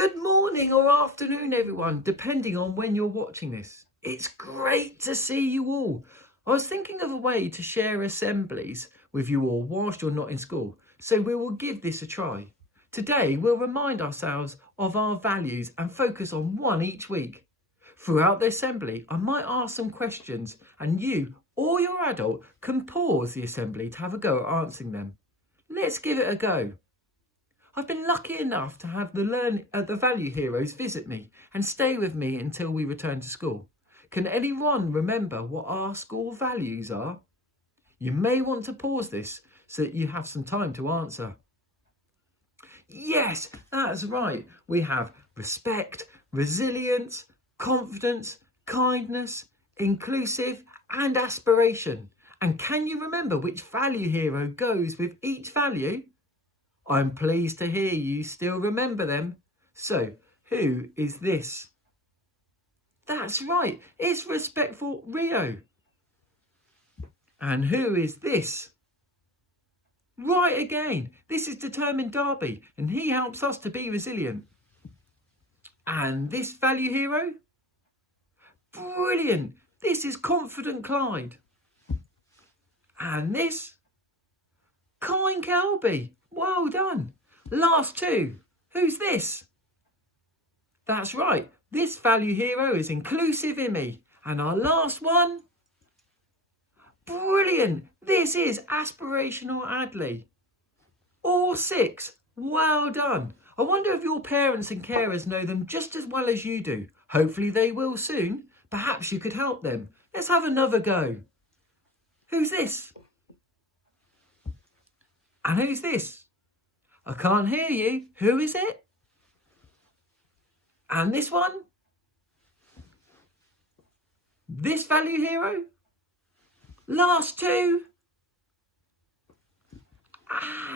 Good morning or afternoon, everyone, depending on when you're watching this. It's great to see you all. I was thinking of a way to share assemblies with you all whilst you're not in school, so we will give this a try. Today, we'll remind ourselves of our values and focus on one each week. Throughout the assembly, I might ask some questions and you or your adult can pause the assembly to have a go at answering them. Let's give it a go. I've been lucky enough to have the Value Heroes visit me and stay with me until we return to school. Can anyone remember what our school values are? You may want to pause this so that you have some time to answer. Yes, that's right. We have respect, resilience, confidence, kindness, inclusive and aspiration. And can you remember which value hero goes with each value? I'm pleased to hear you still remember them. So, who is this? That's right, it's Respectful Rio. And who is this? Right again, this is Determined Darby, and he helps us to be resilient. And this value hero? Brilliant, this is Confident Clyde. And this? Kind Kelby. Well done. Last two. Who's this? That's right. This value hero is Inclusive Immy. And our last one? Brilliant. This is Aspirational Adley. All six. Well done. I wonder if your parents and carers know them just as well as you do. Hopefully they will soon. Perhaps you could help them. Let's have another go. Who's this? And who's this? I can't hear you. Who is it? And this one? This value hero? Last two?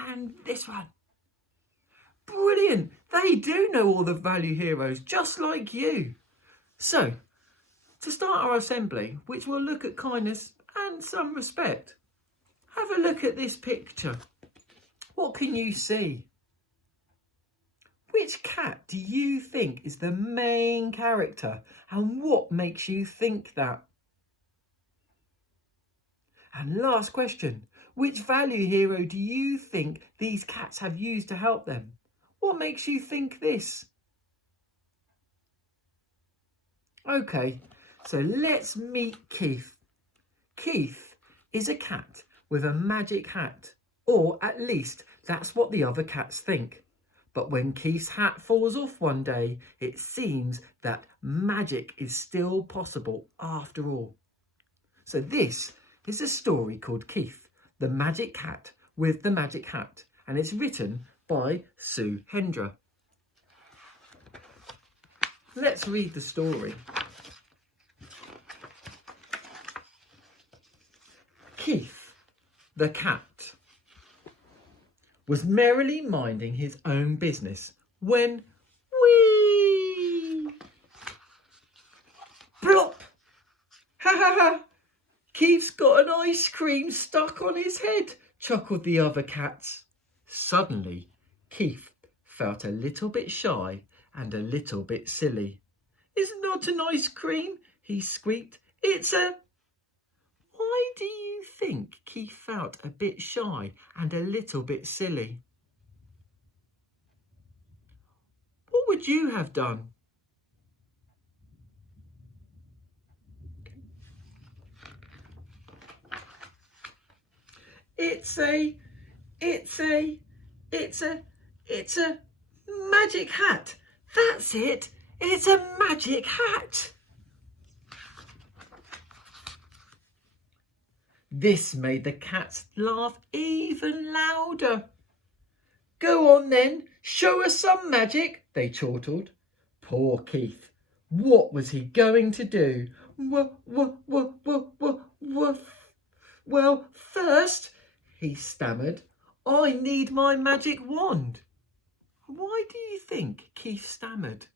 And this one. Brilliant. They do know all the value heroes, just like you. So, to start our assembly, which will look at kindness and some respect, have a look at this picture. What can you see? Which cat do you think is the main character and what makes you think that? And last question, which value hero do you think these cats have used to help them? What makes you think this? Okay, so let's meet Keith. Keith is a cat with a magic hat. Or at least that's what the other cats think. But when Keith's hat falls off one day, it seems that magic is still possible after all. So this is a story called Keith, the Magic Cat with the Magic Hat, and it's written by Sue Hendra. Let's read the story. Keith, the cat, was merrily minding his own business when whee! Plop! Ha ha ha! Keith's got an ice cream stuck on his head, chuckled the other cats. Suddenly, Keith felt a little bit shy and a little bit silly. It's not an ice cream, he squeaked. It's a... Why do you think Keith felt a bit shy and a little bit silly? What would you have done? It's a magic hat. That's it. It's a magic hat. This made the cats laugh even louder. Go on then, show us some magic, they chortled. Poor Keith, what was he going to do? Well, first, he stammered, I need my magic wand. Why do you think Keith stammered?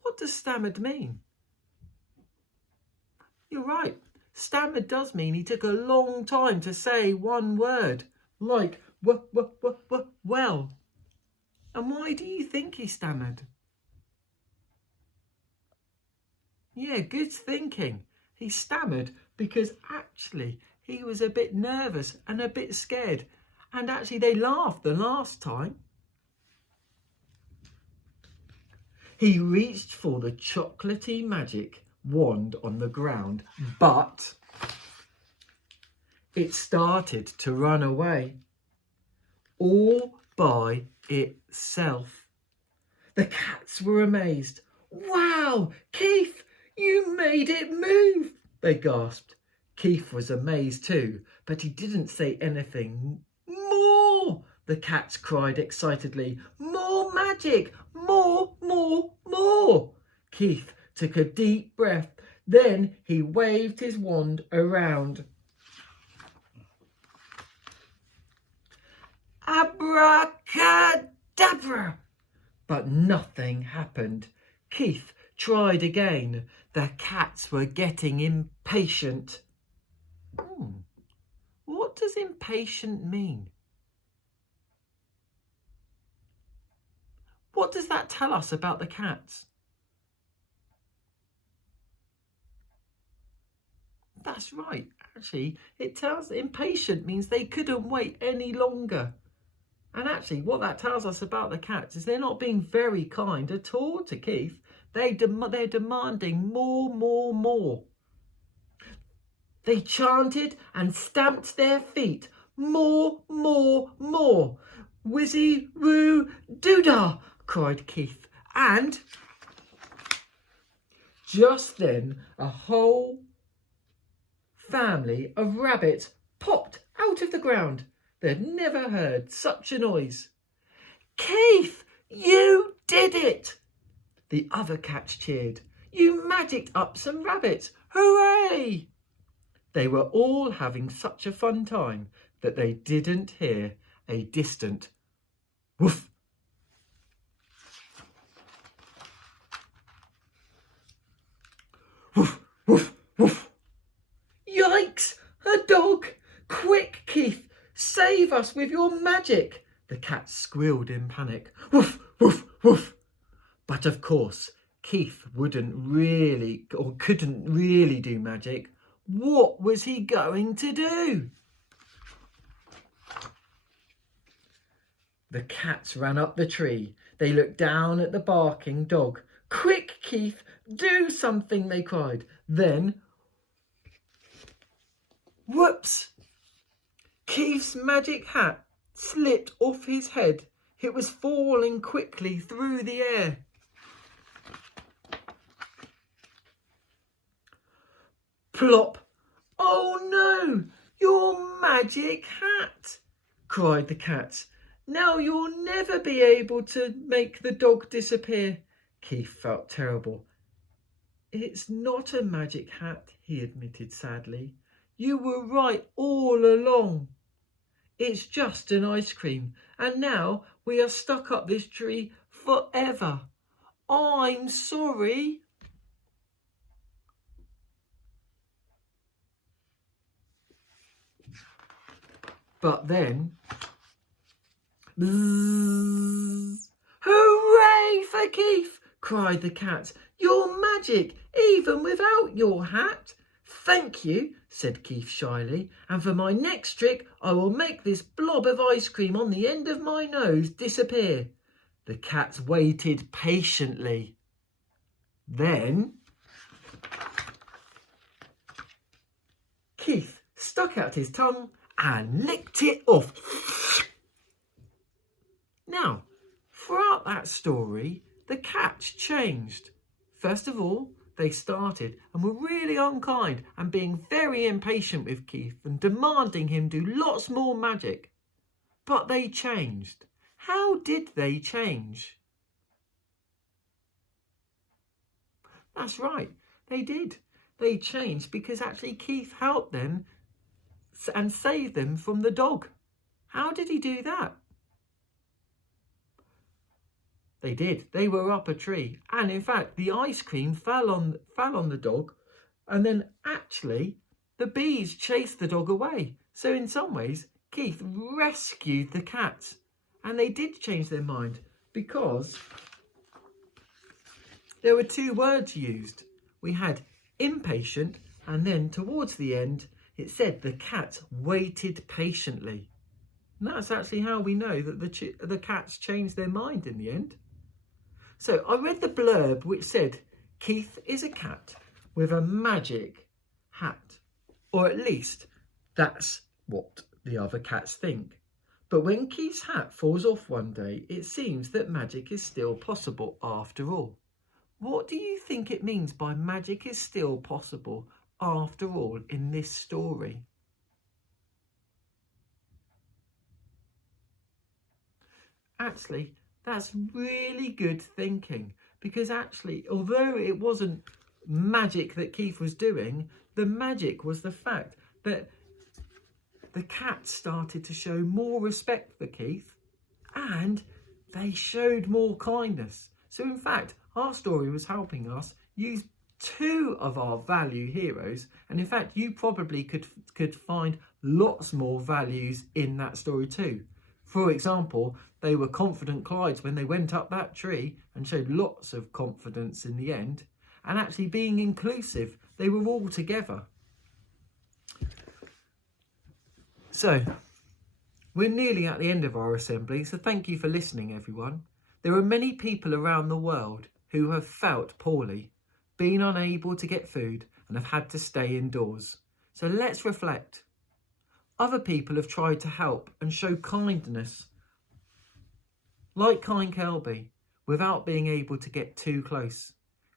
What does stammered mean? You're right. Stammered does mean he took a long time to say one word, like well. And why do you think he stammered? Yeah, good thinking. He stammered because actually he was a bit nervous and a bit scared. And actually they laughed the last time. He reached for the chocolatey magic wand on the ground, but it started to run away all by itself. The cats were amazed. Wow, Keith, you made it move, they gasped. Keith was amazed too, but he didn't say anything. More, the cats cried excitedly. More magic, more, more, more. Keith took a deep breath. Then he waved his wand around. Abracadabra! But nothing happened. Keith tried again. The cats were getting impatient. What does impatient mean? What does that tell us about the cats? That's right. Actually, it tells impatient means they couldn't wait any longer. And actually, what that tells us about the cats is they're not being very kind at all to Keith. They're demanding more, more, more. They chanted and stamped their feet. More, more, more. Whizzy, woo, doodah, cried Keith. And just then, a whole family of rabbits popped out of the ground. They'd never heard such a noise. Keith, you did it! The other cats cheered. You magicked up some rabbits. Hooray! They were all having such a fun time that they didn't hear a distant woof. Woof, woof, woof. Yikes! A dog! Quick, Keith! Save us with your magic! The cats squealed in panic. Woof, woof, woof. But of course, Keith couldn't really do magic. What was he going to do? The cats ran up the tree. They looked down at the barking dog. Quick, Keith, do something, they cried. Then, whoops! Keith's magic hat slipped off his head. It was falling quickly through the air. Plop! Oh no! Your magic hat! Cried the cats. Now you'll never be able to make the dog disappear. Keith felt terrible. It's not a magic hat, he admitted sadly. You were right all along. It's just an ice cream, and now we are stuck up this tree forever. I'm sorry. But then, bzzz, hooray for Keith, cried the cat. You're magic, even without your hat. Thank you, said Keith shyly, and for my next trick I will make this blob of ice cream on the end of my nose disappear. The cats waited patiently. Then Keith stuck out his tongue and licked it off. Now, throughout that story, the cats changed. First of all, they started and were really unkind and being very impatient with Keith and demanding him do lots more magic. But they changed. How did they change? That's right, they did. They changed because actually Keith helped them and saved them from the dog. How did he do that? They did. They were up a tree, and in fact the ice cream fell on the dog, and then actually the bees chased the dog away. So in some ways Keith rescued the cats, and they did change their mind because there were two words used. We had impatient, and then towards the end it said the cat waited patiently. And that's actually how we know that the cats changed their mind in the end. So I read the blurb which said Keith is a cat with a magic hat, or at least that's what the other cats think. But when Keith's hat falls off one day, it seems that magic is still possible after all. What do you think it means by magic is still possible after all in this story? Actually, that's really good thinking, because actually, although it wasn't magic that Keith was doing, the magic was the fact that the cats started to show more respect for Keith and they showed more kindness. So in fact, our story was helping us use two of our value heroes, and in fact you probably could find lots more values in that story too. For example, they were confident Clydes when they went up that tree and showed lots of confidence in the end, and actually being inclusive, they were all together. So we're nearly at the end of our assembly, so thank you for listening, everyone. There are many people around the world who have felt poorly, been unable to get food, and have had to stay indoors. So let's reflect. Other people have tried to help and show kindness, like Kind Kelby, without being able to get too close.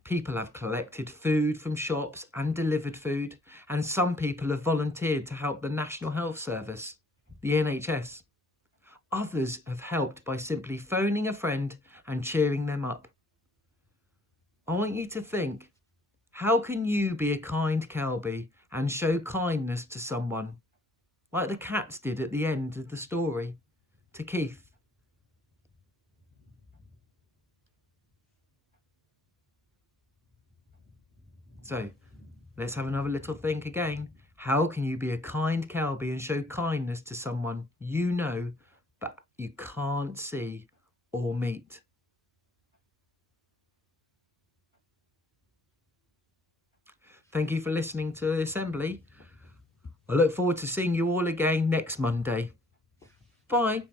People have collected food from shops and delivered food, and some people have volunteered to help the National Health Service, the NHS. Others have helped by simply phoning a friend and cheering them up. I want you to think, how can you be a kind Kelby and show kindness to someone, like the cats did at the end of the story, to Keith? So let's have another little think again. How can you be a kind Kelby and show kindness to someone you know but you can't see or meet? Thank you for listening to the assembly. I look forward to seeing you all again next Monday. Bye.